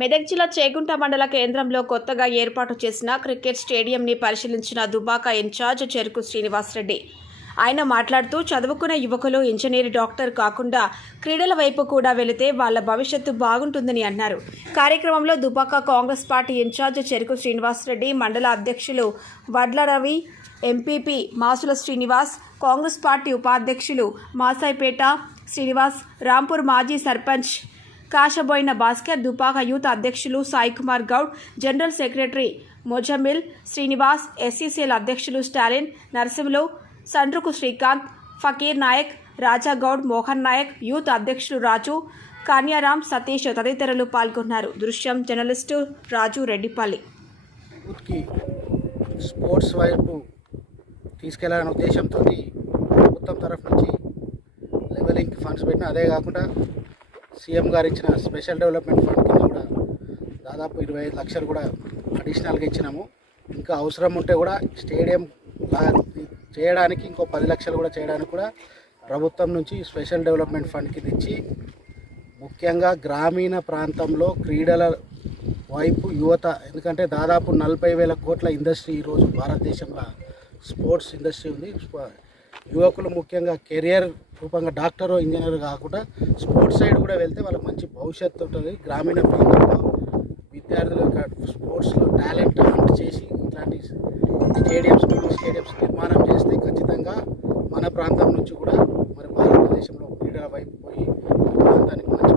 మెదక్ జిల్లా చేగుంట మండల కేంద్రంలో కొత్తగా ఏర్పాటు చేసిన క్రికెట్ స్టేడియంని పరిశీలించిన దుబాక ఇన్ఛార్జ్ చెరుకు శ్రీనివాసరెడ్డి. ఆయన మాట్లాడుతూ చదువుకున్న యువకులు ఇంజనీర్ డాక్టర్ కాకుండా క్రీడల వైపు కూడా వెళితే వాళ్ళ భవిష్యత్తు బాగుంటుందని అన్నారు. కార్యక్రమంలో దుబాక కాంగ్రెస్ పార్టీ ఇన్ఛార్జ్ చెరుకు శ్రీనివాసరెడ్డి మండల అధ్యక్షులు వడ్ల రవి ఎంపీపీ మాసుల శ్రీనివాస్ కాంగ్రెస్ పార్టీ ఉపాధ్యక్షులు మాసాయిపేట శ్రీనివాస్ రాంపూర్ మాజీ సర్పంచ్ కాశబోయిన భాస్కర్ దుపాక యూత్ అధ్యక్షులు Sai Kumar Goud general secretary Mozammil Srinivas SCCL అధ్యక్షులు స్టాలిన్ నరసింహులు సండ్రుకు శ్రీకాంత్ ఫకీర్ నాయక్ రాజాగౌడ్ మోహన్ నాయక్ యూత్ అధ్యక్షులు రాజు కాన్యారాం సతీష్ తదితరులు పాల్గొన్నారు. దృశ్యం జర్నలిస్టు రాజు రెడ్డిపల్లి. స్పోర్ట్స్ వైపు తీసుకెళ్ళాలనే ఉద్దేశంతో ప్రభుత్వం తరఫు నుంచి లెవెలింగ్ ఫండ్స్ పెట్టిన అదే కాకుండా సీఎం గారు ఇచ్చిన స్పెషల్ డెవలప్మెంట్ ఫండ్ కింద కూడా దాదాపు ఇరవై ఐదు లక్షలు కూడా అడిషనల్గా ఇచ్చినాము. ఇంకా అవసరం ఉంటే కూడా స్టేడియం చేయడానికి ఇంకో పది లక్షలు కూడా చేయడానికి కూడా ప్రభుత్వం నుంచి స్పెషల్ డెవలప్మెంట్ ఫండ్ కింద ఇచ్చి ముఖ్యంగా గ్రామీణ ప్రాంతంలో క్రీడల వైపు యువత ఎందుకంటే దాదాపు నలభై వేల కోట్ల ఇండస్ట్రీ ఈరోజు భారతదేశంలో స్పోర్ట్స్ ఇండస్ట్రీ ఉంది. యువకులు ముఖ్యంగా కెరియర్ రూపంగా డాక్టర్ ఇంజనీర్ కాకుండా స్పోర్ట్స్ సైడ్ కూడా వెళ్తే వాళ్ళకి మంచి భవిష్యత్తు ఉంటుంది. గ్రామీణ ప్రాంతంలో విద్యార్థులు స్పోర్ట్స్లో టాలెంట్ హంట్ చేసి ఇట్లాంటి స్టేడియంస్ స్టేడియంస్ నిర్మాణం చేస్తే ఖచ్చితంగా మన ప్రాంతం నుంచి కూడా మరి భారతదేశంలో క్రీడల వైపు పోయి ప్రాంతానికి మంచి